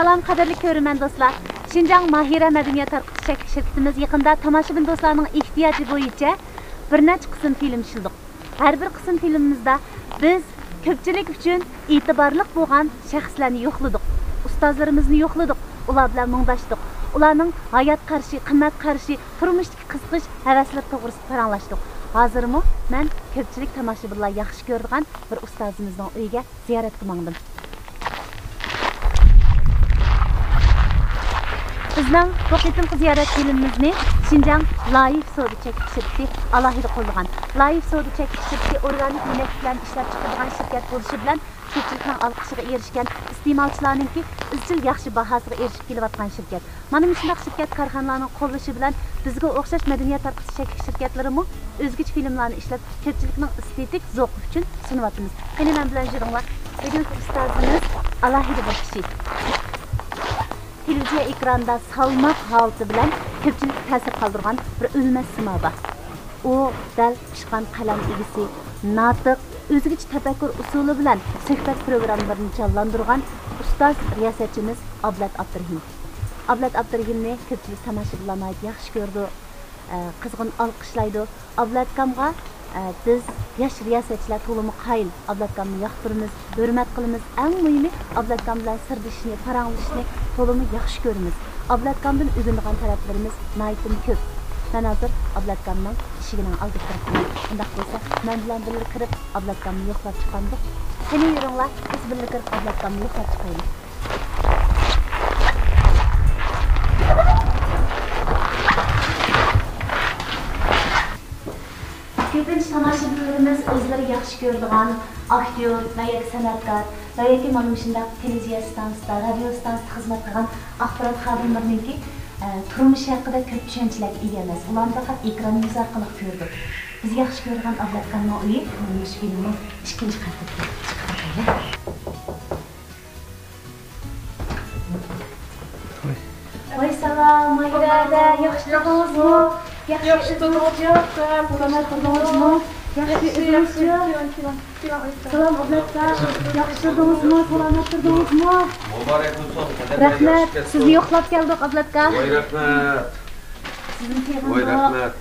Salam qadrli ko'rman do'stlar. Şinjan Mahira Madaniyat tarqatish shirkatimiz yaqinda tomoshabin do'stlarning ehtiyoji bo'yicha bir necha qism film ishildik. Har bir qism filmimizda biz ko'pchilik uchun e'tiborli bo'lgan shaxslarni yo'qladik. Ustozlarimizni yo'qladik. Ular bilan mungdashdik. Ularning hayot qarashi, qimmat qarashi, turmushdagi qiziqish, havaslar to'g'risida paranglashdik. Hozirmi men ko'pchilik tomoshabinlar yaxshi ko'radigan bir ustozimizning uyiga ziyorat qilmoqdim. Bizning bu qitimki ziyorat filmimizni Şinjan Laif Soda Chekish shirkati alohida qo'llagan. Laif Soda Chekish shirkati organik neftlarni ishlab chiqargan shirkat bo'lishi bilan ko'pchilikning olqishiga erishgan, iste'molchilarningki izchil yaxshi bahosiga erishib kelayotgan shirkat. Mana shunday shirkat korxonalarning qo'llashi bilan bizga o'xshash madaniyat tarqatish shirkatlarimi o'zgacha filmlarni ishlab ko'pchilikning estetik zavqi uchun sunyapmiz. Qani men bilan juringlar. Bugungi ustozimiz alohida bir kishi. Televiziya ekranda salmoq holati bilan ko'pchilik ta'sir qoldirgan bir o'lmas simoba. U dal chiqqan qalam egisi, notiq, o'zgacha tafakkur usuli bilan suhbat programmalarini jonlantirgan ustoz riyosatchimiz Ablat Abdurahim. Ablat Abdurahimni ko'pchilik tomoshabinlar yaxshi ko'rdi, qizg'in olqishlaydi. Ablatkamga biz yosh riyosatchilar to'limi qoyil. Ablatkamni yoqtiramiz, hurmat qilamiz. Eng muhimi Ablatkam bilan sirdishni, paranglashni to'limi yaxshi ko'ramiz. Ablatkamdan o'rgangan taraflarimiz naytim ko'p. Men hozir Ablatkamning ishigining oldiga kirdim. Undaq bo'lsa, men bilan birga kirib Ablatkamni yo'qlab chiqandik. Qani yuringlar, biz birga kirib Ablatkamni yo'qlab chiqaylik. Ko'pincha tomoshabinlarimiz o'zlari yaxshi ko'radigan aktyor va san'atkor va yoki mana shunday televiziya stansiyasida, radio stansiyasida xizmat qilgan axborot xodimlarininki turmush haqida ko'p tushunchalarga ega emas. Ularni faqat ekran yuzi orqali ko'rdik. Biz yaxshi ko'rgan Ablatkamning uyi mana shu filmning ikkinchi qatida chiqadi. Voy salam, Mayrada, yaxshi turdingizmi? Yaxshi turdingizmi? Salam Ablatka, yaxshi turdingizmi? Salomat turdingizmi? Muborak bo'lsin. Rahmat, sizni yo'qlab keldik Ablatka. Voy rahmat. Sizni Voy rahmat.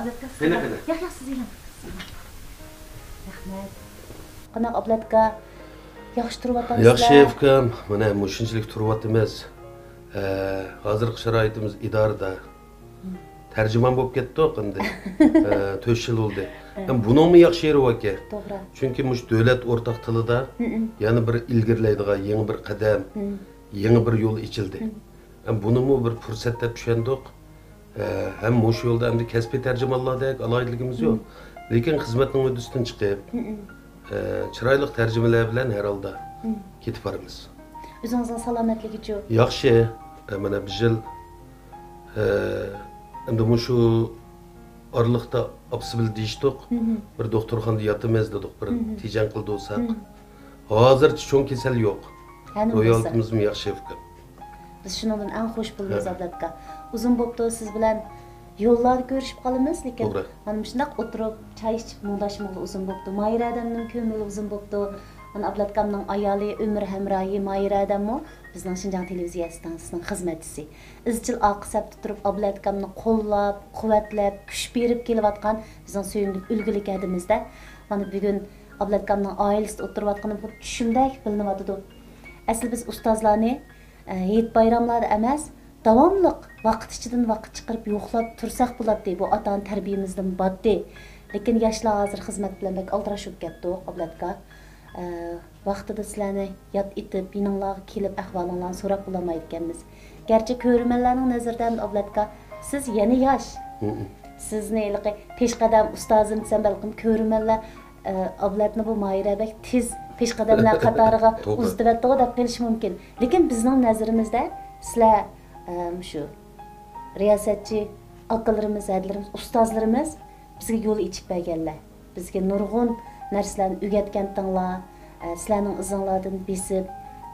Ablatka, Qani. Yaxshi sizga. Rahmat. Qanaq Ablatka? Yaxshi turyapsizlar? Yaxshi ukam, mana shunchalik turyapmiz. Hozirgi sharoitimiz idorada tarjimon bo'lib ketdik endi. 4 yil bo'ldi. Buningmi yaxshi yeri aka? To'g'ri. Chunki mush davlat o'rtaq tilida yana bir ilgirlaydigan yangi bir qadam, yangi bir yo'l ochildi. Buningmi bir fursat deb tushundik. Ham mush yo'lda endi kasbiy tarjimonlardek alohidligimiz yo'q. Lekin xizmatning o'disidan chiqib, chiroyli tarjimalar bilan har holda ketib boramiz. O'zingizning salomatligi uchun. Yaxshi. Mana bir yil endi shu oraliqda absibil deyishdik. Bir doktorxonada yotamiz dedik, bir tijan qildi olsak. Hozircha cho'ng kasal yo'q. Ro'yaltimizmi yaxshi ekan. Biz shundan eng xush bo'lamiz Ablatka. Uzun bo'pti siz bilan yo'llarda ko'rishib qolamiz, lekin mana shunday o'tirib choy ichib mundashmoqli uzun bo'pti. Mayra odamning ko'ngli uzun bo'pti. Mana Ablatkamning ayoli Umr Hamroyi Mayra odammi bizning Şinjan televiziya stansiyasining xizmatchisi. Izchil oqisabda turib Ablatkamni qo'llab, quvvatlab, kuch berib kelayotgan bizning so'yimli ulgulik adimizda. Mana bugun Ablatkamning oilasida o'tirayotganim tushimdek bilinyapti. Asli biz ustozlarni hayit bayramlarda emas, davomli vaqt ichidan vaqt chiqarib yo'qlab tursak bo'ladi. Bu ota-ona tarbiyamizdan boddi. Lekin yoshlar hozir xizmat bilan bak aldirashib ketdi Ablatka. vaqtida sizlarni yod etib, bininglarga kelib ahvolinglarni so'rab bulamaydi ekanmiz. Gerçi ko'rmanlarning nazarida Ablatka siz yana yosh. Sizni peshqadam ustozim desam balkim ko'rmanlar Ablatni bu Mayirabek tez peshqadamlar qatoriga uzatibdi deb qilish mumkin. Lekin bizning nazarimizda sizlar shu riyosatchi aqllarimiz, adlarimiz, ustozlarimiz bizga yo'l ichib berganlar. Bizga nurg'un narsalarni o'rgatgantinglar, sizlarning izinglardan besib,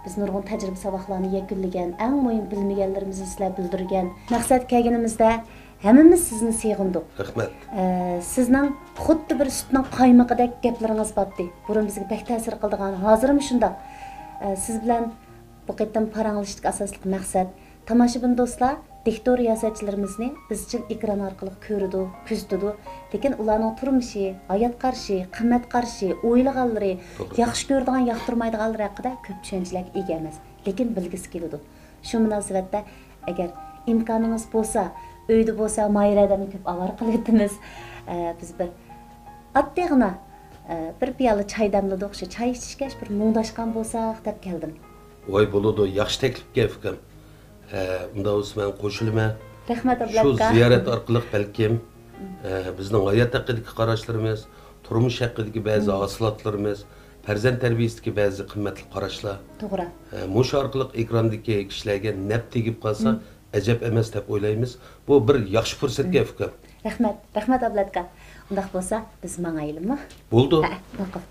biz nurg'un tajriba saboqlarni yakunlagan, eng muhim bilmaganlarimizni sizlar bildirgan. Maqsad kelganimizda hammamiz sizni sevgindik. Rahmat. Sizning xuddi bir sutning qaymog'idek gaplaringiz botdi. Burun bizga pek ta'sir qildigan. Hozirmi shundoq. Siz bilan bu qitim paranglashishga asosli maqsad tomoshabin do'stlar diktor riyosatchilarimizni bizchil ekran orqali ko'rdi, kuzatdi. Lekin ularning turmushi, hayot qarashi, qimmat qarashi, o'ylaganlari, yaxshi ko'radigan, yoqtirmaydiganlari haqida ko'p tushunchalarga ega emas. Lekin bilgisi keladi. Shu munosabatda agar imkoningiz bo'lsa, uyda bo'lsa, Mayradani ko'p avar qilyapmiz. Biz bir oddiygina bir piyola choy damladik, shu choy ichishga bir mungdashgan bo'lsak deb keldim. Voy bo'ladi, yaxshi taklifga fikrim. Unda Osman qo'shilma. Rahmat Ablatka. Shu ziyorat orqali balkim bizning hayot haqidagi qarashlarimiz, turmush haqidagi ba'zi hosilotlarimiz, farzand tarbiyasidagi ba'zi qimmatli qarashlar. To'g'ri. Mush orqali ekrandagi kishilarga naf tegib qolsa, ajab emas deb o'ylaymiz. Bu bir yaxshi fursatga fikrim. Rahmat Ablatka. Undaq bo'lsa, biz mangaylikmi? Bo'ldi. Ma'qul.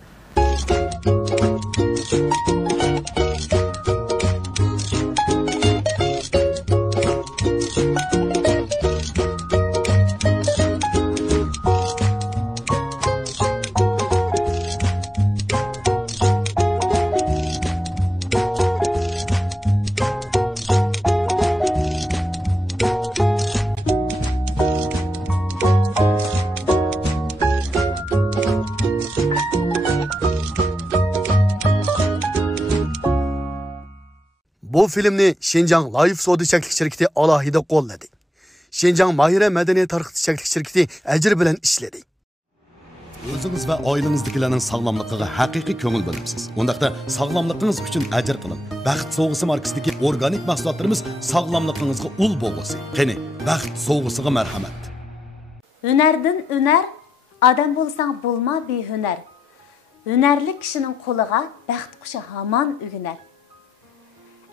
Bu filmni Şinjan Life Soda Çeklik şirketi alohida qo'lladi. Şinjan Mahira Madaniyat tarqitish Çeklik şirketi ajr bilan ishladi. O'zingiz va oilangizdagilarning sog'lomligiga haqiqiy ko'ngil bo'lasiz. Undaqda sog'lomligingiz uchun ajr qiling. Baxt sovg'isi markasidagi organik mahsulotlarimiz sog'lomligingizga ul bo'lsin. Qani, baxt sovg'isiga marhamat. Hünerdin hüner, adam bo'lsang bo'lma behunar. Hünərli kişinin qo'liga baxt qushi hamon ügüner.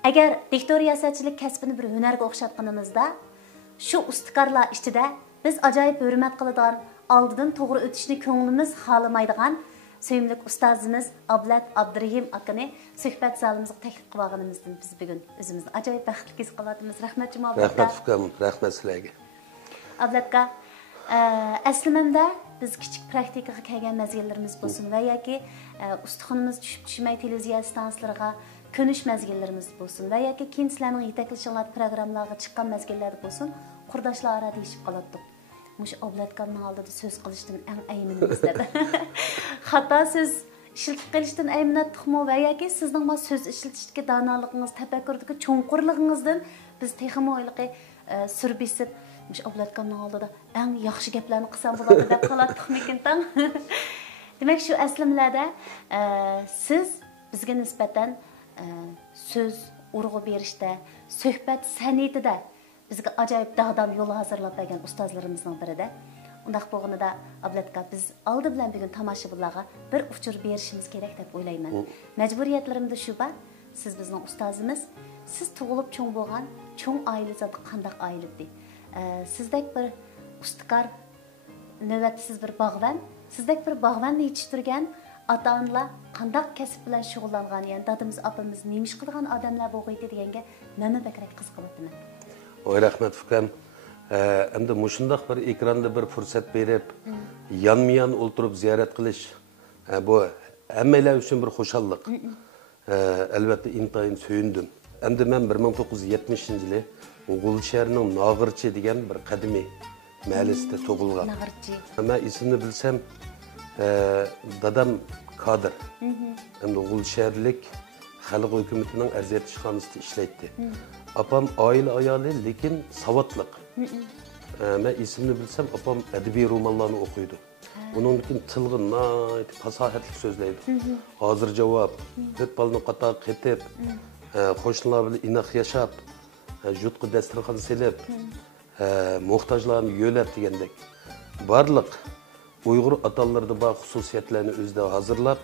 Agar diktor riyosatchilik kasbini bir hunarga o'xshatganimizda, shu ustikorlar ichida biz ajoyib hurmat qiladigan, oldidan to'g'ri o'tishni ko'nglimiz xolamaydigan sevimli ustozimiz Ablat Abdurahim akani suhbat zalimizga taklif qilib olganimizdan biz bugun o'zimizni ajoyib baxtli his qilyapmiz. Rahmat janob Ablat. Rahmat fikrim, rahmat sizlarga. Ablatga aslimamda biz kichik praktikaga kelgan mazgillarimiz bo'lsin va yoki ustixonimiz tushib-tushmay televiziya stansiyalarga ko'nish mazgillarimiz bo'lsin va yoki keyin sizlarning yetaklashinglar programmalarga chiqqan mazgillarda bo'lsin, qurdoshlar orada deyishib qoldik. Mush Ablatkamning oldida so'z qilishdan eng ayminimiz deb. Xato so'z ishlatib qilishdan ayminatdikmi va yoki sizning ma so'z ishlatishdagi donoligingiz, tafakkurdagi cho'nqurligingizdan biz texmo o'yliqi surbisib mush Ablatkamning oldida eng yaxshi gaplarni qilsam bo'ladi deb qoladikmikin tang. Demak, shu aslimlarda siz bizga nisbatan söz urg'u berishda, suhbat san'atida bizga ajoyib dag'dam yo'l hazırlab bergan ustozlarimizning birida. Undaq bo'lganida Ablatka biz oldi bilan bugun tomoshabinlarga bir uchur berishimiz kerak deb o'ylayman. Majburiyatlarimda shu bor. Siz bizning ustozimiz, siz tug'ilib cho'ng bo'lgan cho'ng oila zoti qandaq oila edi. Sizdek bir ustikor, navbatsiz bir bog'van, sizdek bir bog'vanni yetishtirgan ota-onalar qandaq kasb bilan shug'ullangan, ya'ni dadamiz, opamiz nemish qilgan odamlar bo'lg'aydi deganga men bakrak qiziqyapman. Oy rahmat fikrim. Endi mushundaq bir ekranda bir fursat berib, yanma-yan o'ltirib ziyorat qilish bu hammalar uchun bir xo'shallik. Albatta intayin so'yindim. Endi men 1970-yili G'ulsharning Nog'irchi degan bir qadimiy mahallasida tug'ilgan. Nog'irchi. Men ismini bilsam, dadam kadr. Endi G'ulsharlik xalq hukumatining arziyatishxonasida ishlaydi. Apam oila ayoli, lekin savodliq. Men ismini bilsam, apam adabiy romanlarni o'qiydi. Onun için tılgı fasahatli sözleydi. Hazır cevap, hep balını kata ketip, hoşlanlar bile inak yaşap, jutku destirkan silip, muhtajlarını yölep degендek. Barlık Uygur atallarda bağ hususiyetlerini özde hazırlap,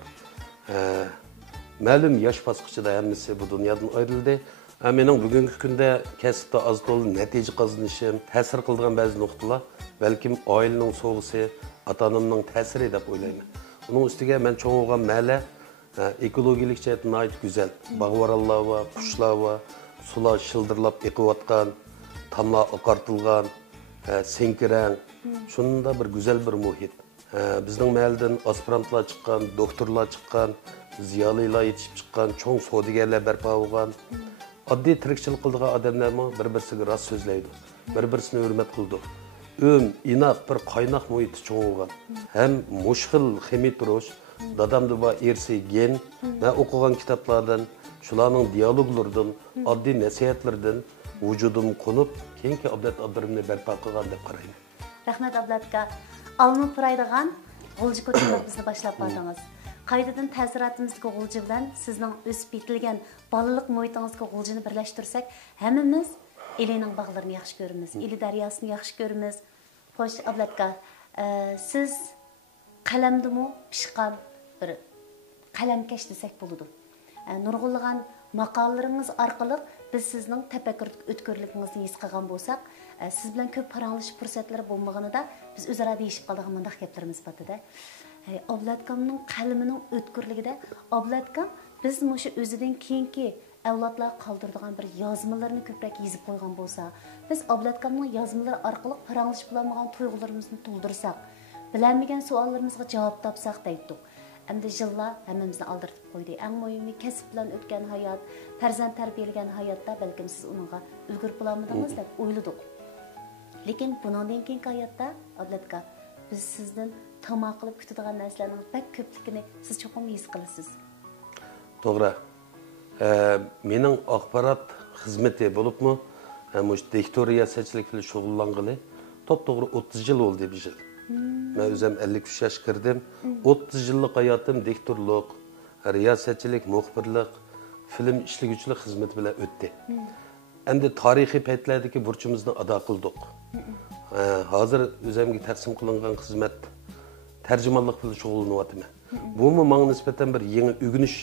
ma'lum yaş basqıçıda hemmisi bu dünyadan ayrıldı. Mening bugungi kunda kasbda az to'la natija qozonishim, ta'sir qilgan ba'zi nuqtalar, balkim oilaning so'g'isi, ota-onamning ta'siri deb o'ylayman. Uning ustiga men cho'ng'igan ma'la ekologik jihatdan nihoyat go'zal. Bog'vorallar va qushlar va sular shildirlab eqiyotgan, tomlar oqartilgan, senkirang, shunda bir go'zal bir muhit. Bizning mahaldan aspirantlar chiqqan, doktorlar chiqqan, ziyolilar yetishib chiqqan, cho'ng savdogarlar barpo bo'lgan. Oddiy tirikchilik qildigan odamlarmi bir-birsiga rost so'zlaydi, bir-birsini hurmat qildi. Inoq bir qaynoq muhit cho'ng'igan. Ham mushkil ximit turish, dadamda bor ersi gen, men o'qigan kitoblardan, shularning dialoglaridan, oddiy nasihatlardan vujudim qo'nib, keyingi avlat adrimni barpo qilgan deb qarayman. Rahmat Ablatga, alınıp pıraydıgan g'ulji ko'tarishni boshlab bordingiz. Qaytadan ta'sirotimizdagi g'ulji bilan sizning o'sib yetilgan balalik muhitingizga g'uljini birlashtirsak, hammamiz elining bog'larini yaxshi ko'ramiz, eli daryosini yaxshi ko'ramiz. Xo'sh, Ablatka, siz qalamdimi pishqan bir qalamkash desak bo'ladi. Nurg'unlagan maqolalaringiz orqali biz sizning tafakkur o'tkirligingizni his qilgan bo'lsak, siz bilan ko'p paranglashib fursatlari bo'lmaganida biz o'zaro deyishib qoladigan bunday gaplarimiz bor-da. Ablatkamning qalamining o'tkirligida Ablatkam biz mushu o'zidan keyingi avlodlar qoldiradigan bir yozmalarni ko'proq yozib qo'ygan bo'lsa, biz Ablatkamning yozmalari orqali paranglashib bo'lmagan tuyg'ularimizni to'ldirsak, bilinmagan savollarimizga javob topsak deydik. Endi yillar hammamizni aldirtib qo'ydi. Eng muhimi kasb bilan o'tgan hayot, farzand tarbiyalagan hayotda balkim siz uningga ulgurib bo'lmadingiz deb o'yladik. Lekin bundan keyingi hayotda Ablatka biz sizdan tamoq qilib kutadigan narsalarning pek ko'pligini siz cho'qim his qilasiz. To'g'ri. Mening axborot xizmati bo'libmi, mush diktor riyosachilik bilan shug'ullanganli to'g'ri 30 yil bo'ldi bu yil. Men o'zim 53 yosh kirdim. 30 yillik hayotim diktorlik, riyosachilik, muxbirlik, film ishliguvchilik xizmati bilan o'tdi. Endi tarixiy paytlardagi burchimizni ado qildik. Hozir o'zimga taqsim qilingan xizmat tarjimonlik bilan shug'ullanyapman. Bu menga nisbatan bir yangi o'rganish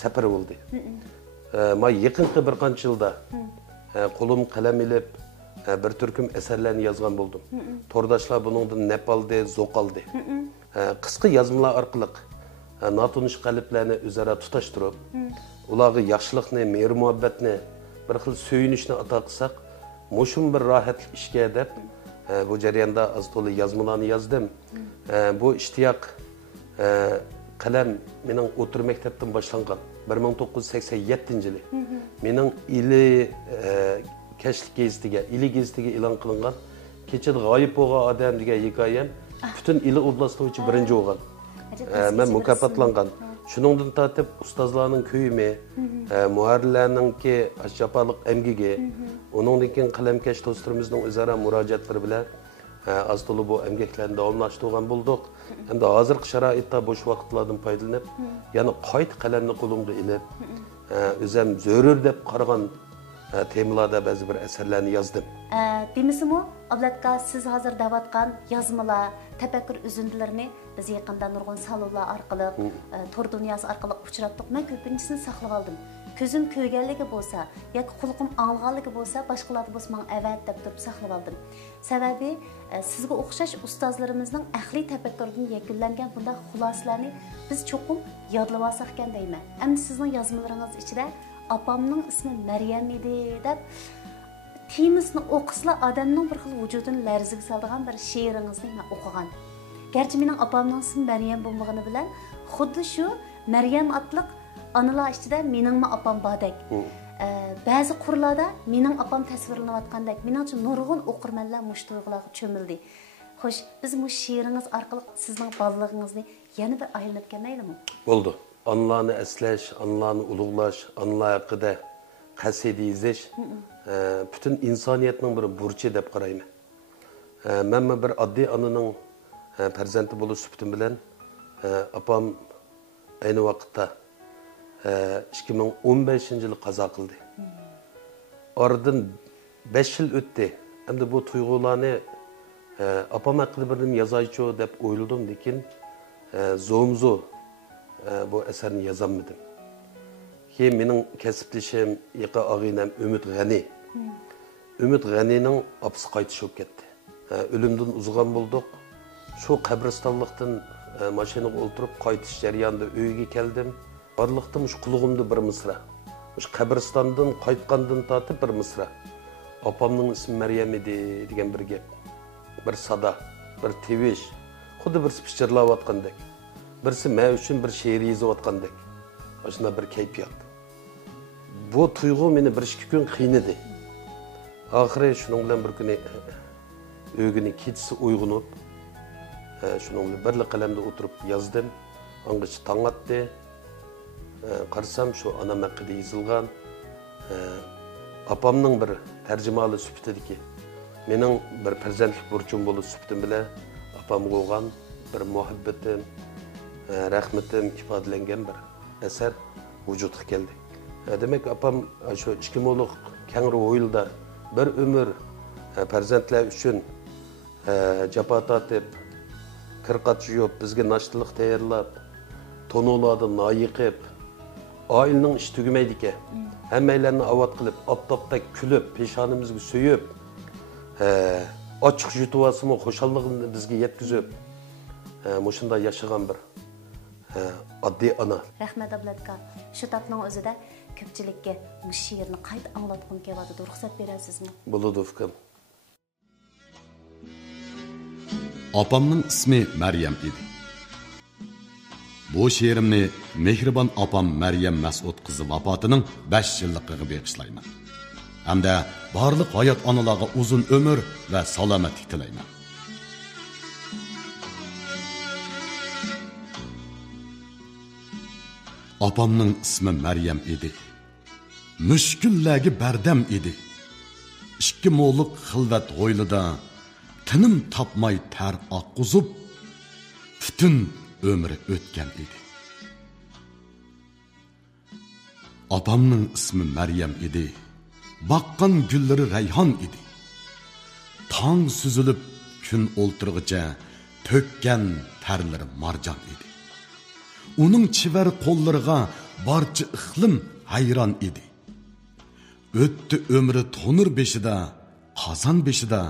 safari bo'ldi. Men yaqinqi bir qancha yilda qo'lim qalam ilib bir turkum asarlarni yozgan bo'ldim. To'rdoshlar buningdan naf oldi, zo'q oldi. Qisqa yozmalar orqali notunish qalblarni o'zaro tutashtirib, ularga yaxshilikni, mehr-muhabbatni, bir xil so'yinishni ato qilsak, mushum bir rohatlik ishga deb bu jarayonda az to'la yozmalarni yozdim. Bu ishtiyoq qalam mening o'tir maktabdan boshlangan 1987-yili. Mening ili Keşlik gezitiga, ili gezitiga e'lon qilingan kechada g'oyib bo'lgan odam degan hikoyam butun ili oblast bo'yicha birinchi bo'lgan. Men mukofotlangan. Shuningdan tortib ustozlarning kuyimi, muharrirlarningki ashjapalik emgigi, uningdan keyin qalamkash do'stlarimizning o'zaro murojaatlari bilan az to'la bu emgaklarni davomlashtirgan bo'ldik. Hamda hozirgi sharoitda bo'sh vaqtlardan foydalanib, yana qayta qalamni qo'limga ilib, o'zim zarur deb qaragan temalarda ba'zi bir asarlarni yozdim. Demisimi, Ablatka siz hozir davatgan yozmalar, tafakkur üzüntülerini biz yaqinda nurg'un salonlar orqali, tor dunyosi orqali uchratdik. Men ko'pinchisini saqlab oldim. Ko'zim ko'rganligi bo'lsa, yoki quloqim anglaganligi bo'lsa, boshqalarda bo'lsa men avat deb turib saqlab oldim. Sababi sizga o'xshash ustozlarimizning aqliy tafakkuridan yakunlangan bunday xulosalarni biz cho'qim yodlab olsak ekan deyman. Endi sizning yozmalaringiz ichida apamning ismi Maryam edi deb temisini o'qislar odamning bir xil vujudini larziga soladigan bir she'ringizni men o'qigan. Gerçi mening apamning ismi Maryam bo'lmagani bilan xuddi shu Maryam otliq analar ichida meningmi apam bordek. Ba'zi qurlarda mening apam tasvirlanayotgandek. Meningcha nurg'un o'qirmanlar mush tuyg'ularga cho'mildi. Xo'sh, biz bu she'ringiz orqali sizning bolaligingizni yana bir aylanib kelmaydimi? Bo'ldi. Anlarni eslash, anlarni ulug'lash, anlar haqida qasida yozish butun insoniyatning bir burchi deb qarayman. Men bir oddiy onaning farzandi bo'lish suhbatim bilan opam ayni vaqtda 2015-yili qazo qildi. Oradan 5 yil o'tdi. Endi bu tuyg'ularni opam haqida birnim yozaychi deb o'yladim, lekin zo'mzo bu asarni yozolmadim. Keyin mening kasbdishim, yiqa og'inam Umid G'ani. Umid G'anining opasi qaytish bo'lib ketdi. O'limdan uzgan bo'ldik. Shu qabristonlikdan mashinaga o'tirib qaytish jarayonida uyga keldim. Barliqda mush qulug'imda bir misra. Mush qabristondan qaytgandan tortib bir misra. Opamning ismi Maryam edi degan bir gap. Bir sada, bir tevish, xuddi bir pichirlayotgandek. Birisi men uchun bir she'r yozayotgandek. Shuna bir kayfiyat. Bu tuyg'u meni 1-2 kun qiynadi. Oxiri shuning bilan bir kuni o'g'ini kechasi uyg'onib, shuning bilan birli qalamda o'tirib yozdim. Angacha tong otdi. Qarsam shu onam haqida yozilgan. Opamning bir tarjimali suhbatidagi mening bir farzandlik burchim bo'lib suhbatim bilan opamga bo'lgan bir muhabbatim, rahmatim ifodalangan bir asar vujudga keldi. Demak, opam shu 2 mo'liq kangri o'yilda bir umr farzandlar uchun jafo tortib, qirqat yuyib, bizga nashtilik tayyorlab, to'nolardan noyiqib, oilaning ish tugamaydi ekan. Hammalarni avod qilib, oftobda kulib, peshonimizga suyib, ochiq yutuvasimi xo'shalligini bizga yetkazib, mushunda yashagan bir oddiy ona. Rahmat Ablatka, shu tapning o'zida ko'pchilikka bu she'rni qayta anglatgim keladi. Ruxsat berasizmi? Bo'ladi fikrim. Opamning ismi Maryam edi. Bu she'rimni mehribon opam Maryam Mas'ud qizi vafotining 5 yilligiga bag'ishlayman. Hamda barliq hayot onalarga uzun ömür va salomatlik tilayman. Opamning ismi Maryam edi. Mushkullarga bardam edi. 2 mo'liq xilvat g'o'ylida tinim topmay tar oqquzib, butun ömrü o'tgan edi. Opamning ismi Maryam edi. Baqqan gullari rayhon edi. Tong suzilib kun o'ltirg'icha to'kkan tarlari marjon edi. Uning chivar qo'llariga barcha iqlim hayron edi. O'tdi ömrü tonur beshida, qozon beshida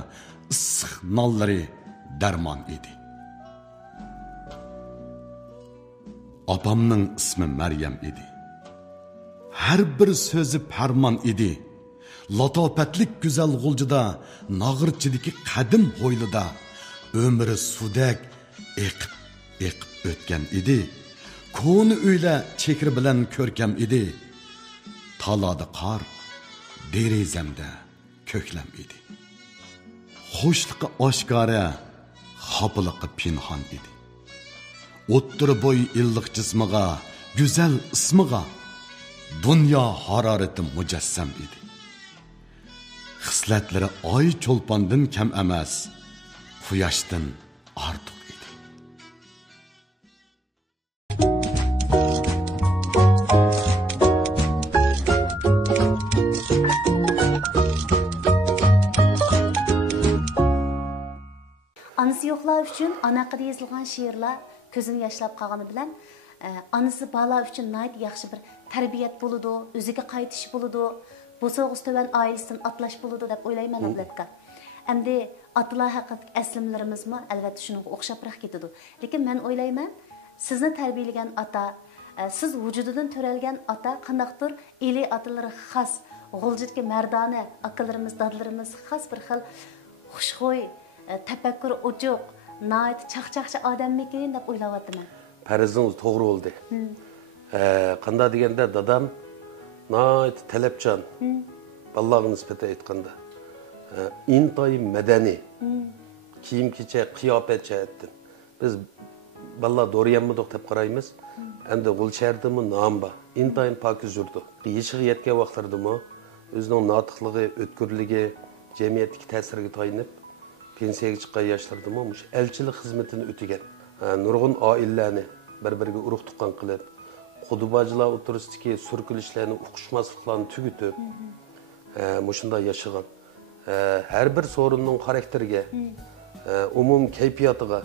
issiq nollari darmon edi. Opamning ismi Maryam edi. Har bir so'zi farmon edi. Latopatlik go'zal g'uljida, nag'irchidagi qadim ho'ylida ömrü sudak eqib o'tgan edi. Ko'ni uyla chekir bilan ko'rkam edi. Talada qor, derizamda ko'klam edi. Xo'shliqi oshkora, xopiliqi pinhon edi. O'ttir bo'y illiq jismiga, go'zal ismiga dunyo harorati mujassam edi. Xislatlari oy cho'lpondan kam emas, quyoshdan ortiq edi. Anası yo'qlar uchun ona haqida yozilgan she'rlar ko'zini yoshlab qolgani bilan anası bala uchun nayt yaxshi bir tarbiyat bo'ladi, o'ziga qaytish bo'ladi, bo'sog'is to'van oilasidan atlash bo'ladi deb o'ylayman Ablatka. Endi atalar haqidagi aslimlarimizmi albatta shunga o'xshabroq ketadi. Lekin men o'ylayman, sizni tarbiyalagan ota, siz vujudidan to'ralgan ota qandaqdir eli atalari xos, g'uljidagi mardona akalarimiz, dadlarimiz xos bir xil xushxo'y, tafakkur ochiq, nayt chaqchaqchi odammikin deb o'ylayapman. Parizingiz to'g'ri bo'ldi. Qanday deganda dadam nayt talabchan. Allohga nisbatan aytganda intoyim madaniy. Kiyim kecha qiyofat jihatdan. Biz ballar do'riyanmidik deb qaraymiz. Endi G'ulshardimi nom bor. Intoyim pokiz yurdi. Yeshiga yetgan vaqtlardami o'zining notiqligi, o'tkirligi, jamiyatdagi ta'siriga to'yinib pensiyaga chiqqan yoshlardami elchilik xizmatini o'tagan nurg'un oilalarni bir-biriga urug' tuqqan qilib, qudubachilar o'tirisidagi surkilishlarni, uqishmasliklarni tugitib, shunday yashagan. Har bir sorunning xarakteriga, umum kayfiyatiga,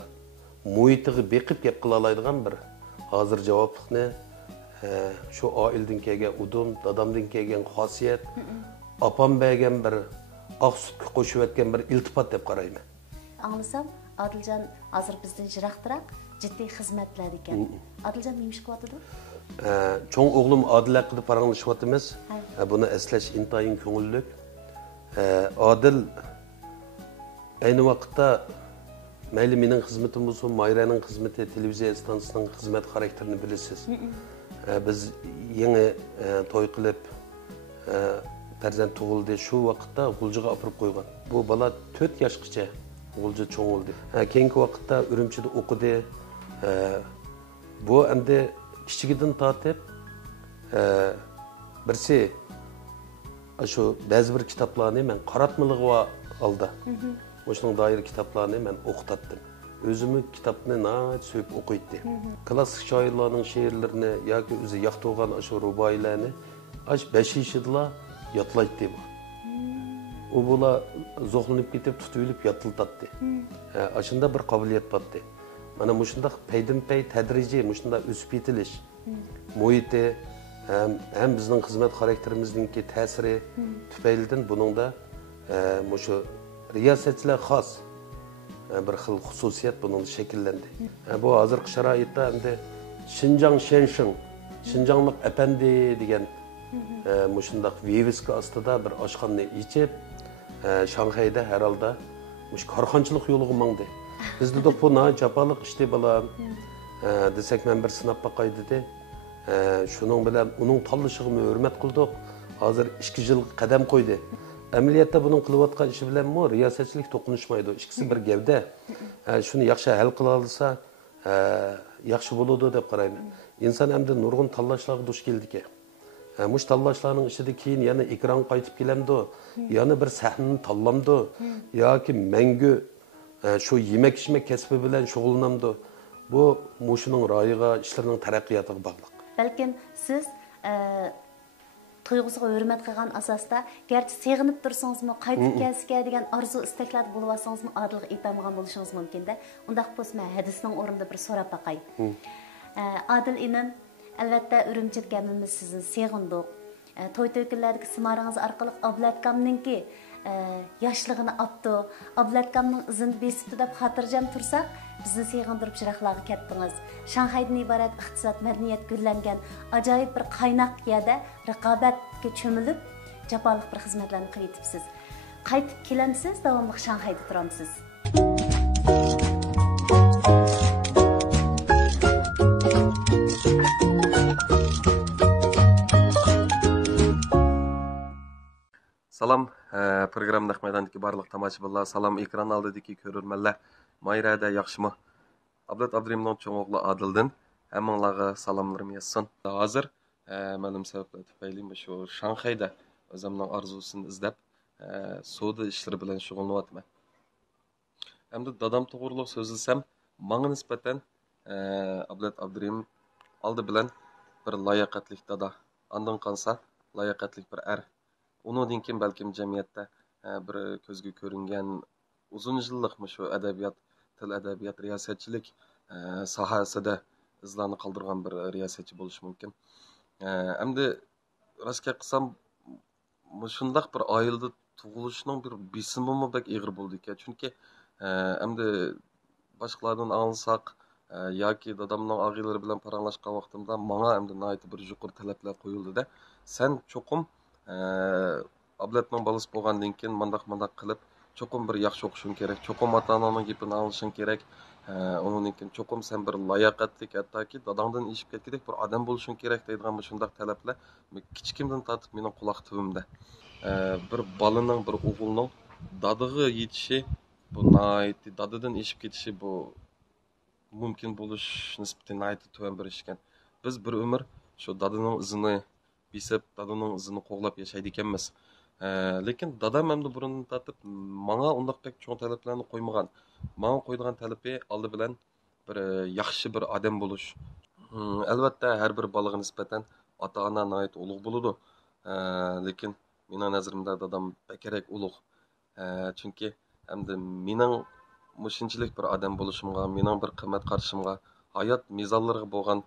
muhitiga beqib gap qila oladigan bir hozir javoblikni shu oildan kelgan udum, dadamdan kelgan xosiyat, opam bergan bir oq sutga qo'shib etgan bir iltifot deb qarayman. Anlasam, Adiljon hozir bizdan yiroqroq jiddiy xizmatlar ekan. Adiljon nima ish qilyapti? Cho'ng o'g'lim Odil haqida paranglashayotimiz. Buni eslash intayin ko'ngillik. Odil ayni vaqtda mayli mening xizmatim bo'lsin, Mayraning xizmati, televiziya stansiyasining xizmat xarakterini bilasiz. Biz yangi to'y qilib farzand tug'ildi, shu vaqtda G'uljiga olib qo'ygan. Bu bola 4 yoshgacha G'ulji cho'ng bo'ldi. Keyingi vaqtda Urumchida o'qidi. Bu endi kichigidan tortib birsi shu ba'zi bir kitoblarni men qaratmalig'i oldi. O'shaning doir kitoblarni men o'qitatdim. O'zimni kitobni nayt sevib o'qiydi. Klassik shoirlarning she'rlarini yoki o'zi yoqtirgan shu ruboiylarni 5 yoshida yodlaydi. U bola zo'qlanib ketib, tutilib yodlatdi. Ashunda bir qobiliyat bopdi. Mana mushundaq paydin-pay tadrijiy mushunda o'sib yetilish. Muhiti hem bizning xizmat xarakterimizdagi ta'siri tufaylidan buningda mushu riyosatchilar xos bir xil xususiyat buning shakllandi. Bu hozirgi sharoitda endi Xinjiang Shenshin, Xinjianglik apandi degan mushundaq viviska ostida bir oshxona ichib Shanxayda har holda mush korxonchilik yo'liga mangdi. Bizda bu japaliq ishdi balam desak men bir sinab baqay dedi. Şunun bilan uning tanlışıg'ini hurmat qildik. Hozir 2 yil qadam qo'ydi. Amaliyotda buning qilayotgan ishi bilan riyosatchilik to'qinishmaydi. Ikkisi bir gavda. Shuni yaxshi hal qila olsa, yaxshi bo'ladi deb qarayman. Inson hamda nurg'un tanlashlarga duch keldi-ki. Mush tanlashlarning ichida keyin yana ekran qaytib kelamdi. Yana bir sahnani tanlamdi yoki mangu shu yemak-ichmak kasbi bilan shug'ullanamdi. Bu mushuning royiga, ishlarining taraqqiyotiga bog'liq. Balkim siz tuyg'usiga hurmat qilgan asosda garchi seg'inib tursangizmi, qaytib kelsiga degan arzu istaklar bo'lib olsangizmi, Odilga aytamagan bo'lishingiz mumkin-da. Undaq bo'lsa, men hadisning o'rnida bir so'rab baqay. Odil inim, albatta Urumchiga kelmamiz sizni seg'indik. To'y-to'ykunlardagi simaringiz orqali Ablatkamninki yoshligini opdi, Ablatkamning izini besibdi deb xotirjam tursak, bizni seg'indirib jiroqlarga ketdingiz. Shanxaydan iborat iqtisod, madaniyat gullangan ajoyib bir qaynoq yerda raqobatga cho'milib, jafoliq bir xizmatlarni qilyapsiz. Qaytib kelamsiz, davomli Shanxayda turamsiz. Salam, programmada maydondagi barliq tomoshabinlar, salam ekran oldidagi ko'rurmanlar. Mayrada yaxshimi? Ablat Abdurimning cho'ng o'g'li Odildan hammanglarga salomlarim yetsin. Hozir ma'lum sabablar tufayli shu Shanxayda o'zimning orzusini izlab savdo ishlari bilan shug'ullanyapman. Hamda dadam to'g'riliq so'zlasam, menga nisbatan Ablat Abdurim oldi bilan bir layoqatli dada, ondan qolsa layoqatli bir er. Undan keyin balkim jamiyatda bir ko'zga ko'ringan uzun yillik shu adabiyot, til adabiyot, riyosatchilik sohasida izlarni qoldirgan bir riyosatchi bo'lishi mumkin. Endi rostga qilsam, shundaq bir oilada tug'ilishning bir besimimi bak ig'ir bo'ldi ekan. Chunki endi boshqalardan anglasak yoki dadamning og'aylari bilan paranglashgan vaqtimda menga endi nihoyat bir yuqori talablar qo'yildi-da. Sen cho'qim Ablatning bolasi bo'lgandan keyin mandaq qilib cho'qim bir yaxshi o'qishing kerak, cho'qim ota-onaning gapini anglashing kerak. Undan keyin cho'qim sen bir layoqatli, hattoki dadangdan eshib ketgandek bir odam bo'lishing kerak deydigan shundaq talablar kichikimdan tortib mening quloq tubimda. Bir bolaning, bir o'g'ilning dadiga yetishi, bu nihoyat dadadan eshib ketishi bu mumkin bo'lish nisbatan nihoyat tuvan bir ish ekan. Biz bir umr shu dadaning izini besib, dadaning izini qo'g'lab yashaydi ekanmiz. Lekin dadam hamda burundan tortib manga undaq pek cho'ng talablarni qo'ymagan. Manga qo'ydigan talabi oldi bilan bir yaxshi bir odam bo'lish. Albatta har bir bolaga nisbatan ota-ona nihoyat ulug' bo'ladi. Lekin mening nazarimda dadam bekerek ulug'. Chunki hamda mening mushunchalik bir odam bo'lishimga, mening bir qimmat qarashimga, hayot mezonlariga bo'lgan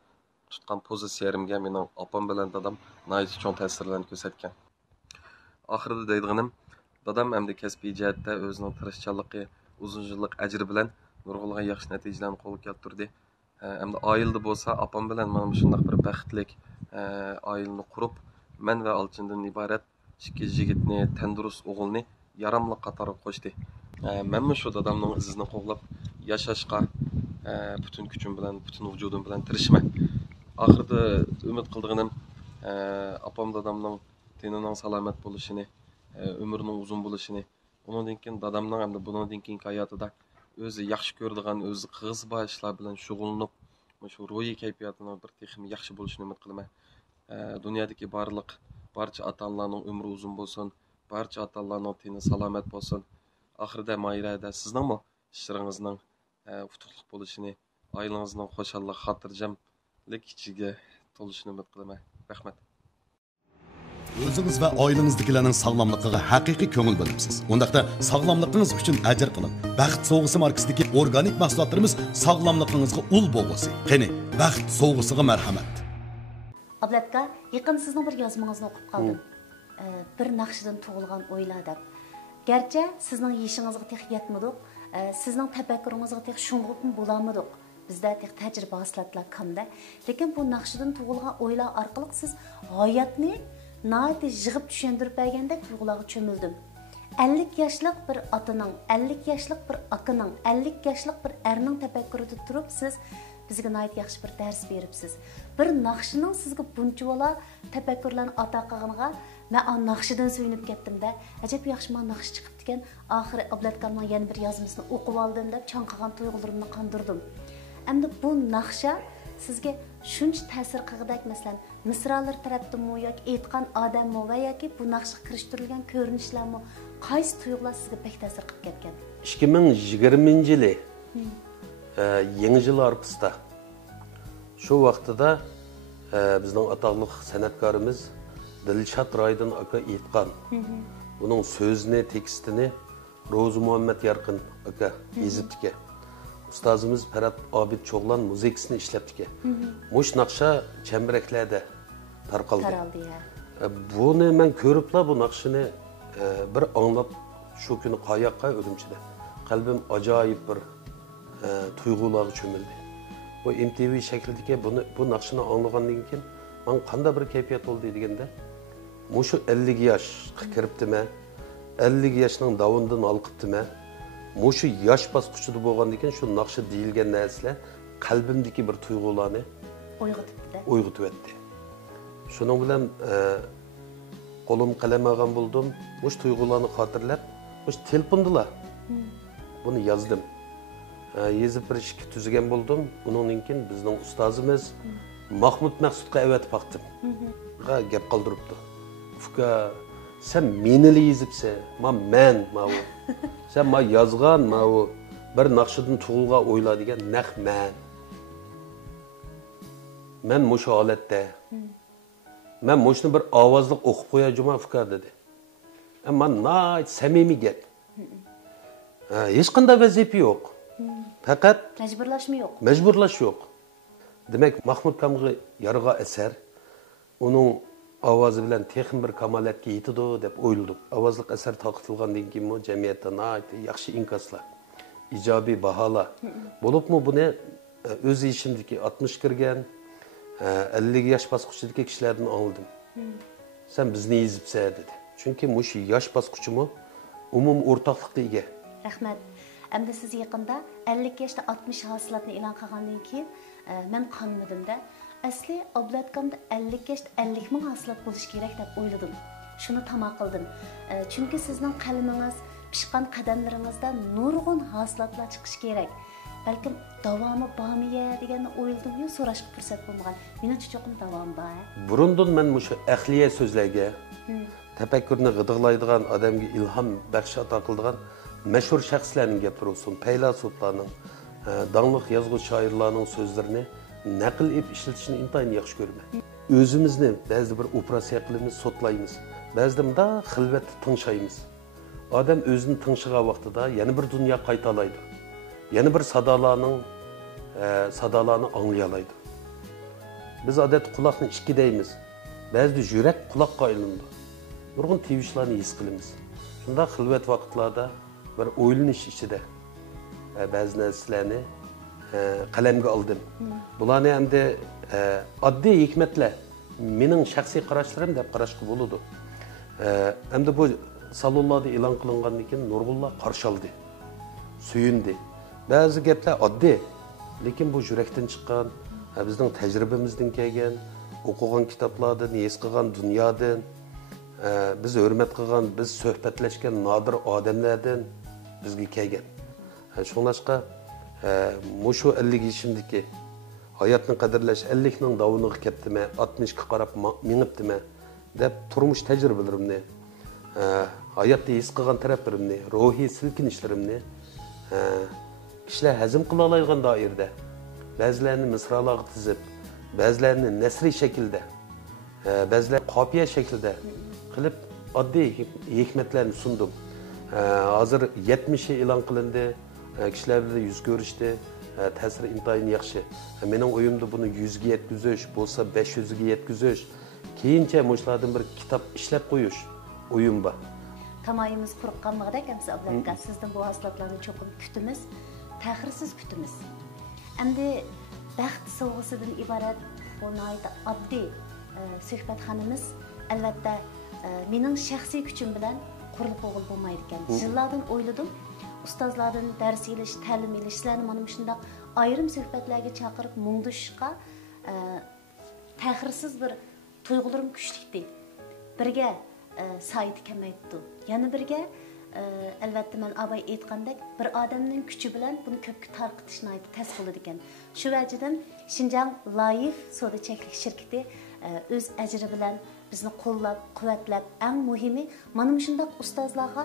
tutgan pozitsiyarimga mening opam bilan dadam nihoyat cho'ng ta'sirlarni ko'rsatgan. Oxirida deydiganim, dadam hamda kasbiy jihatda o'zining tirishchanligi, uzun yillik ajri bilan nurg'ulg'an yaxshi natijalarni qo'lga keltirdi. Hamda oilada bo'lsa, opam bilan mana shunday bir baxtlik oilani qurib, men va Olchindan iborat ikki yigitni, tandurust o'g'ilni yaramli qatorga qo'shdi. Men shu dadamning izini qo'g'lab yashashga butun kuchim bilan, butun vujudim bilan tirishman. Oxirida umid qildiganim opam dadamning tenining salomat bo'lishini, umrining uzun bo'lishini, undan keyin dadamning hamda bundan keyingi hayotida o'zi yaxshi ko'radigan, o'zi qig'iz bor ishlar bilan shug'ullanib, shu ruhiy kayfiyatining bir texim yaxshi bo'lishini umid qilaman. Dunyodagi barcha ota-onalarning umri uzun bo'lsin, barcha ota-onalarning teni salomat bo'lsin. Oxirida Mayirada sizningmi ishlaringizning utuqliq bo'lishini, oilangizning xo'shallik, xotirjamlik ichiga to'lishini umid qilaman. Rahmat. O'zingiz va oilangizdagilarning sog'lomligiga haqiqiy ko'ngil bo'libsiz. Undaqda sog'lomligingiz uchun ajr qilib, Baxt sovg'isi markasidagi organik mahsulotlarimiz sog'lomligingizga ul bo'lsin. Qani, Baxt sovg'isiga marhamat. Ablatka, yaqin sizning bir yozmangizni o'qib qoldim. Bir naqshidan tug'ilgan o'ylar deb. Gerçi sizning yeshingizga tex yetmadik, sizning tafakkuringizga tex shung'ib bo'lamadik. Bizda tex tajriba haslatlar kamda. Lekin bu naqshidan tug'ilgan o'ylar orqali siz hayotni nati yig'ib tushuntirib bergandek tuyg'ularga cho'mildim. 50 yoshlik bir otaning, 50 yoshlik bir akaning, 50 yoshlik bir erning tafakkurida turib siz bizga nayt yaxshi bir dars beribsiz. Bir naqshining sizga buncha vola tafakkurlarni ata qilganiga men naqshidan so'yinib ketdim-da. Ajab yaxshi men naqsh chiqibdi ekan. Oxiri Ablatkamning yana bir yozmasini o'qib oldim deb chanqagan tuyg'ularimni qondirdim. Endi bu naqsha sizga shuncha ta'sir qilg'idak, masalan, misralar tarafdimi yoki aytgan odammi va yoki bu naqshga kirishtirilgan ko'rinishlarmi, qaysi tuyg'ular sizga pek ta'sir qilib ketgan? 2020-yili yangi yil arpısida shu vaqtida bizning atoqli san'atkorimiz Dilshod Raydin aka aytgan. Buning so'zini, tekstini Ro'zi Muhammad Yarqin aka yozibdi. Ustozimiz Ferhat Obid Cho'g'lan muzikasini ishlatdi. Mush naqsha chambaraklarda tarqaldi. Buni men ko'ribla bu naqshini bir anglab shu kuni qayoqqa o'limchida. Qalbim ajoyib bir tuyg'ularga cho'mildi. Bu MTV shaklidagi bu naqshini anglagandan keyin men qanday bir kayfiyat bo'ldi deganda, mushu 50 yosh kiribdimi? 50 yoshning davundan olqibdimi? Mushu yosh bosqichida bo'lgandan keyin shu naqsha deyilgan narsalar qalbimdagi bir tuyg'ularni uyg'otibdi. Shuning bilan qo'lim qalam olgan bo'ldim. Mush tuyg'ularni xotirlab, mush telefondalar. Buni yozdim. Yezib bir ishga tuzgan bo'ldim. Undan keyin bizning ustozimiz Mahmud Maqsudga avat paqdim. Gap qoldiribdi. Fuka sen meni yezibsan, men ma'u. Sen ma yozgan ma'u bir naqshidan tug'ilgan o'ylar degan naq men. Men mushu holatda. Men mushni bir ovozliq o'qib qo'yajman fuka dedi. Ammo nayt samimiy gap. Hech qanday vazifa yo'q. Faqat majburlashma yo'q. Majburlash yo'q. Demak, Mahmud Kamg'i yarg'a asar uning ovozi bilan texnik bir kamolatga yetadi deb o'yladim. Ovozliq asar taqdirlangandan keyin jamiyatda yaxshi inkoslar, ijobiy baholar bo'libmi buni o'z ishimdagi 60 kirgan 50 yosh bosqichidagi kishilardan oldim. Sen bizni yezibsan dedi. Chunki mush yosh bosqichimi umum o'rtoqlikka ega. Rahmat. Endi siz yaqinda 50 yoshda 60 hosilotni e'lon qilgandan keyin men qonmadim-da. Asli Ablatkamda 50 yoshda 50 ming hosilot bo'lish kerak deb o'yladim. Shuni tamom qildim. Chunki sizning qalbingiz, pishqan qadamlaringizda nurg'un hosilotlar chiqish kerak. Balkim davomi bormi deganni o'yladim-yu, so'rashga fursat bo'lmagan. Meni cho'qim davom bor. Burundan men mushu ahliya so'zlarga, tefekkürünü gıdıqlaydigan, adamga ilham baxsh ato qiladigan mashhur shaxslarning gaplari bo'lsin, faylasuflarning, dаңlıq yazgıç şairlarning so'zlarini naql etib ishlatishni intayin yaxshi ko'raman. O'zimizni ba'zi bir operatsiya qilamiz, sotlaymiz. Ba'zida bunda xilvat tinchaymiz. Odam o'zini tinchigan vaqtida yana bir dunyo qayta oladi. Yana bir sadalarni anglay oladi. Biz odat quloqni ikki deymiz. Ba'zida yurak quloqqa aylanadi. Nurg'un tevishlarni his qilamiz. Shunda xilvat vaqtlarda bir o'ylanish ichida ba'zi narsalarni qalamga oldim. Bularni endi oddiy hikmatlar, mening shaxsiy qarashlarim deb qarashga bo'ladi. Endi bu salonlarda e'lon qilingandan keyin nurg'unlar qarshi oldi, suyundi. Ba'zi gaplar oddiy, lekin bu yurakdan chiqqan, bizning tajribamizdan kelgan, o'qigan kitoblardan, his qilgan dunyodan, biz hurmat qilgan, biz suhbatlashgan nodir odamlardan bizga kelgan. Shunlashqa mushu 50 yoshimdagi hayotni qadrlash 50 ning davoniga ketdimi, 60 ga qarab minibdimi deb turmush tajribalarimni, hayotda his qilgan taraflarimni, ruhiy silkinishlarimni kishilar hazm qila oladigan doirada, ba'zilarini misralarga tizib, ba'zilarini nasriy shaklda, ba'zilar qofiya shaklida qilib oddiy hikmatlarni sundim. Hozir 70 e'lon qilindi. Kishilar bilan yuz ko'rishdi, ta'siri intayin yaxshi. Mening o'yimda buni 100 ga yetkazish, bo'lsa 500 ga yetkazish, keyincha mushlardan bir kitob ishlab qo'yish o'yim bor. Tamayimiz quruq qolmag'idek, hamsa Abdulaka, sizdan bu haslatlarni cho'qim kutimiz, ta'xirsiz kutimiz. Endi baxt sovg'asidan iborat o'nayda oddiy suhbatxonamiz albatta mening shaxsiy kuchim bilan qurilib o'g'il bo'lmaydi ekan. Yillardan o'yladim. Ustozlardan dars elish, ta'lim elishlarni mana shunday ayrim suhbatlarga chaqirib mungdishga ta'xirsiz bir tuyg'ularim kuchlikdi. Birga sayt kamaytdi. Yana birga albatta men abay aytgandek bir odamning kuchi bilan buni ko'pga tarqatishni aytib tas bo'ladi ekan. Shu vajidan Xinjiang Life savdo cheklik shirkati o'z ajri bilan bizni qo'llab, quvvatlab, eng muhimi mana shunday ustozlarga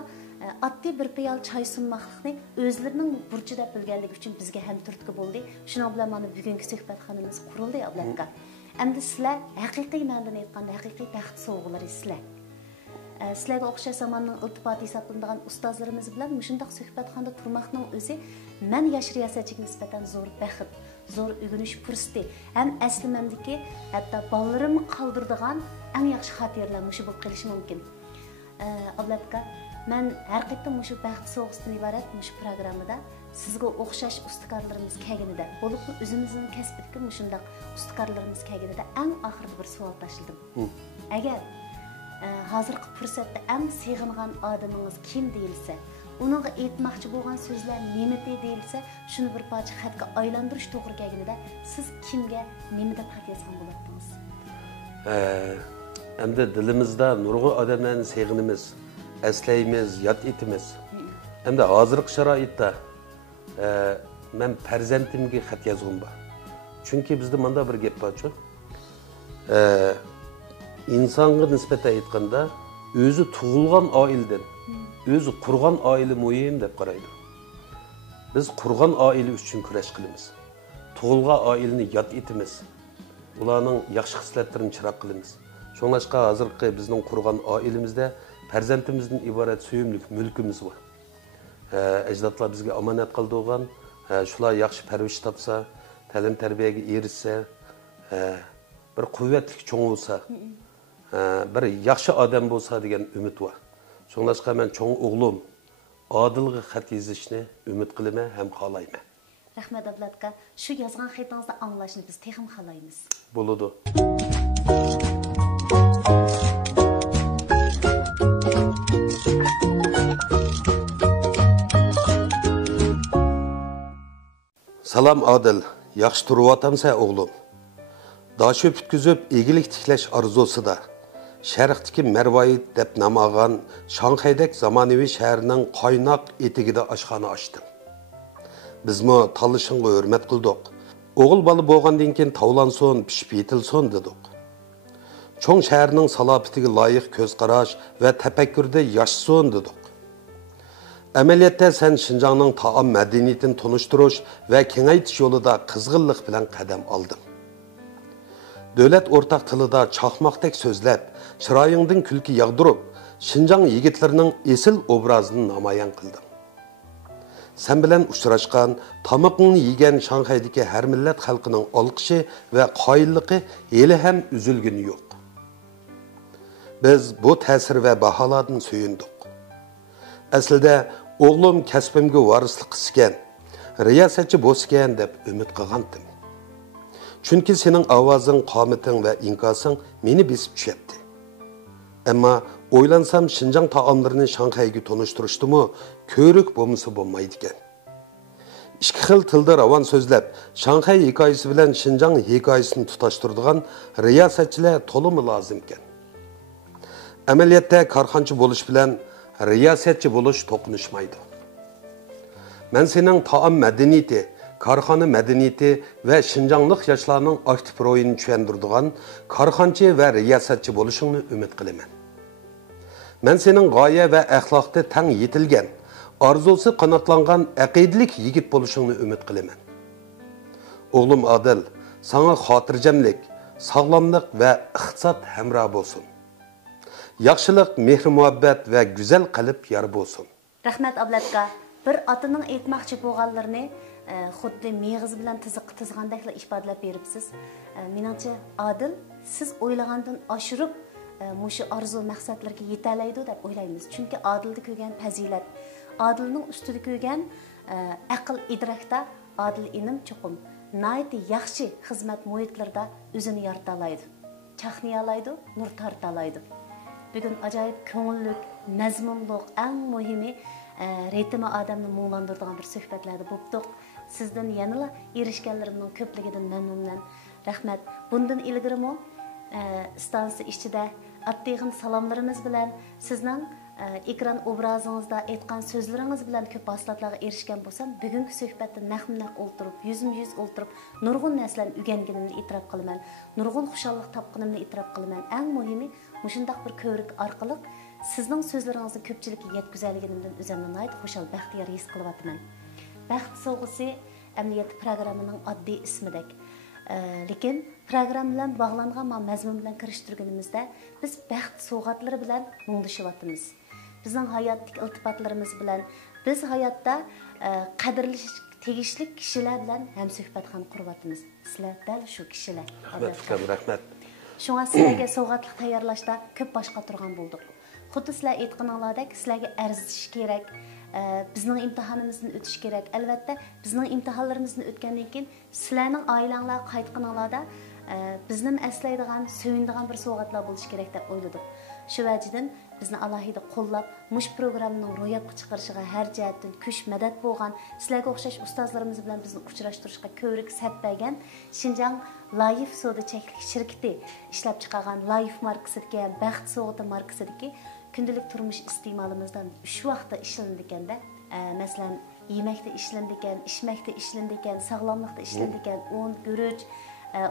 oddiy bir piyol choy sunmoqlikni o'zlarining burchi deb bilganligi uchun bizga ham turtki bo'ldi. Shuning bilan mana bugungi suhbatxonamiz qurildi, Abdulaka. Endi sizlar haqiqiy ma'noda aytganda haqiqiy baxt sovg'alari sizlar. Sizlarga o'xshash zamonning iltifoti hisoblanadigan ustozlarimiz bilan shunday suhbatxonada turmoqning o'zi men yosh riyosatchiga nisbatan zo'r baxt, zo'r o'rganish fursati, ham aslimamdagi hatto bolalarimni qoldiradigan eng yaxshi xotiralar shu bo'lib qolishi mumkin. Abdulaka, men har qayta shu baxt sovg'asidan iborat shu programmada sizga o'xshash ustikorlarimiz kelganida, bo'lib o'zimizning kasbidagi shunday ustikorlarimiz kelganida eng oxirgi bir savol tashladim. Agar hozirgi fursatda eng sig'ingan odamingiz kim deyilsa, uningga aytmoqchi bo'lgan so'zlar nima deyilsa, shuni bir parcha xatga aylantirish to'g'ri kelganida siz kimga nima deb xat yozgan bo'lardingiz? Endi dilimizda nurg'un odamlarni seg'inimiz, eslaymiz, yod etimiz. Endi hozirgi sharoitda men farzandimga xat yozg'im bor. Chunki bizda menda bir gap bor-ku. İnsonga nisbatan aytganda, o'zi tug'ilgan oiladan, o'zi qurgan oila muhim deb qaraydi. Biz qurgan oila uchun kurash qilamiz. Tug'ilgan oilani yod etimiz. Ularning yaxshi xislatlarini chiroq qilamiz. Shunlashqa hozirgi bizning qurgan oilamizda farzandimizdan iborat suyumlik mulkimiz bor. Ajdodlar bizga omonat qoldirgan, shular yaxshi parvish topsa, ta'lim tarbiyaga erishsa, bir quvvatli cho'ng bo'lsa, bir yaxshi odam bo'lsa degan umid bor. Shunlashqa men cho'ng o'g'lim Odilga xat yozishni umid qilaman ham xohlayman. Rahmat Abdulaka, shu yozgan xatingizni anglashni biz texim xohlaymiz. Bo'ladi. Salam Adil, yaxshi turyotamsan o'g'lim. Daşı bütküzüp egilik tiklash arzusida Sharqdagi Marvoyid deb nom olgan Shanxaydek zamonaviy shaharning qaynoq etigida oshxona ochdim. Bizmi tanlashingga hurmat qildik. O'g'il bola bo'lgandan keyin tavlansin, pishib yetilsin dedik. Çoğun şəhərinin salafetiga layıq göz qaraş və təfəkkürdə yaşasın dedik. Əməliyyatda sən Şinjanның taam mədəniyyətini tanıştırış və kengaytiş yolunda qızğınlıq bilan qədəm aldın. Dövlət ortaq tilida çaqmaqdək sözləb, çırayыңdan külki yağdırıb, Şinjan yigitlərinin esil obrazını namayan qıldın. Sən bilən uçraşqan, tamaqını yegen Şanxaydakı hər millət xalqının alqışı və qayıllığı elə həm üzülgünü yox. Biz bu təsir və bahalardan söyündük. Əslində, oğlum kəsbimə varislik qısıkən, riyasətçi bosken deb ümid qılğandım. Çünki senin avazın, qametin və inkasın meni besib düşətdi. Amma oylansam Şinjan taamlarını Şanxayga tanıştırışdımı, körük bolmasa bolmaydı ekan. İki xil tilda ravan sözləb, Şanxay hikoyasi bilan Şinjan hikoyasini tutaştırdıgan riyasətçilər tolimi lazım ekan. Əməliyyatda karxançı boluş bilan riyasətçi boluş toqunuşmaydı. Mən senin taam mədəniyyəti, karxana mədəniyyəti və Şinjanlıq yaşlarının aktiv rolunu düşəndirdiğən karxançı və riyasətçi boluşunu ümid qılaman. Mən senin g'oya və əxlaqda tang yetilgan, arzusu qanatlangan aqidilik yigit boluşunu ümid qılaman. Oğlum Adil, sana xotirjamlik, sağlamlıq və iqtisod hamroh bo'lsin. Yaxşılıq, mehr-muhabbət və güzel qalb yar bo'lsin. Rahmat Ablatka, bir otaning aytmoqchi bo'lganlarini xuddi meg'iz bilan tiziqqa tizgandekla ifodalab beribsiz. Meningcha Adil, siz o'ylagandan oshirib mushu arzu maqsadlarga yetalaydi deb o'ylaymiz. Chunki Adilda ko'rgan fazilat, Adilning ustida ko'rgan aql idrokda Adil inim cho'qim nayt yaxshi xizmat muhitlarida o'zini yarata oladi. Chaqnay oladi, nur torta oladi. Bugun ajoyib ko'ngillik, mazmunliq, eng muhimi ritmi odamni muğlandırdıgan bir suhbatlarda bo'ldik. Sizdan yanala erishganlarimning ko'pligidan mamnunman. Rahmat. Bundan ilgirimi stansiya ichida atdığın salamlarımız bilan sizning ekran obrazingizda aytgan so'zlaringiz bilan ko'p haslatlarga erishgan bo'lsam, bugungi suhbatda naq-naq o'ltirib, yuzma-yuz o'ltirib, nurg'un narsalarni o'rganganimni e'tirof qilaman. Nurg'un xushallik topganimni e'tirof qilaman. Eng muhimi, mushundaq bir ko'rik orqali sizning so'zlaringizni ko'pchilikka yetkazganligimdan o'zimni nihoyat xushal, baxtiyor his qilyapman. Baxt sovg'isi amaliyot programmaning oddiy ismidek. Lekin program bilan bog'langan mazmun bilan kirishtirganimizda biz baxt sovg'atlari bilan mungdishyapmiz. Bizning hayotdagi iltifotlarimiz bilan biz hayotda qadrli tegishli kishilar bilan hamsuhbat ham quryapmiz. Sizlar dal shu kishilar. Rahmat. Shunga sizlarga sovg'atlik tayyorlashda ko'p boshqa turgan bo'ldik. Xuddi sizlar aytganinglardek, sizlarga arzish kerak. Bizning imtihonimizni o'tish kerak. Albatta, bizning imtihonlarimizni o'tgandan keyin sizlarning oilanglar qaytganinglarda bizni aslaydigan, so'yindigan bir sovg'atlar bo'lish kerak deb o'yladik. Shu vajidan bizni alohida qo'llab, mush programmaning ro'yobga chiqarishiga har jihatdan kuch madad bo'lgan, sizlarga o'xshash ustozlarimiz bilan bizni uchrashtirishga ko'rik sabbagan Şinjan Life Soda cheklik shirkati ishlab chiqargan Life markasidagi Baxt Soda markasidagi kundalik turmush iste'molimizdan 3 vaqtda ishlanadigan-da, masalan, yeməkdə işləndikan, içməkdə işləndikan, sağlamlıqda işləndikan, un, guruch,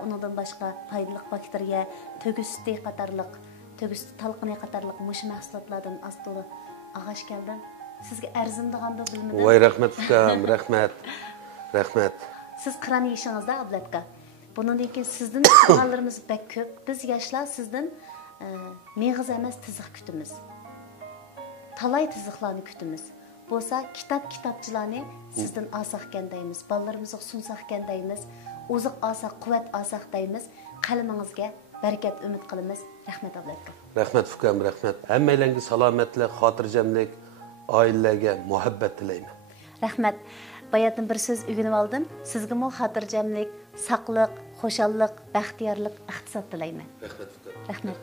ondan başqa faydalı bakteriya, tögüstü qatarlıq, tögüstü talqini qatarlıq mush mahsulotlardan astoli ağaç keldi. Sizga arzimdiganda bilmadim. Voy rahmat ukam, rahmat. Siz qiran yeshingizda Ablatka. Bundan keyin sizdan savollarimiz bak ko'p. Biz yoshlar sizdan meg'iz emas tiziq kutimiz. Talay tiziqlarni kutimiz. Bo'lsa kitapçılarni sizdan olsaq ekan deymiz. Balalarimizga sunsaq ekan deymiz. Oziq olsaq, quvvat olsaq deymiz. Qalamingizga barakat umid qilamiz. Rahmat Ablatka. Rahmat ukam, rahmat. Hammalarga salomatlik, xotirjamlik, oilalarga muhabbat tilayman. Rahmat. Bayatdan bir so'z o'rganib oldim. Sizga mo xotirjamlik, saqliq, xushallik, baxtiyorlik, iqtisod tilayman. Rahmat ukam. Rahmat.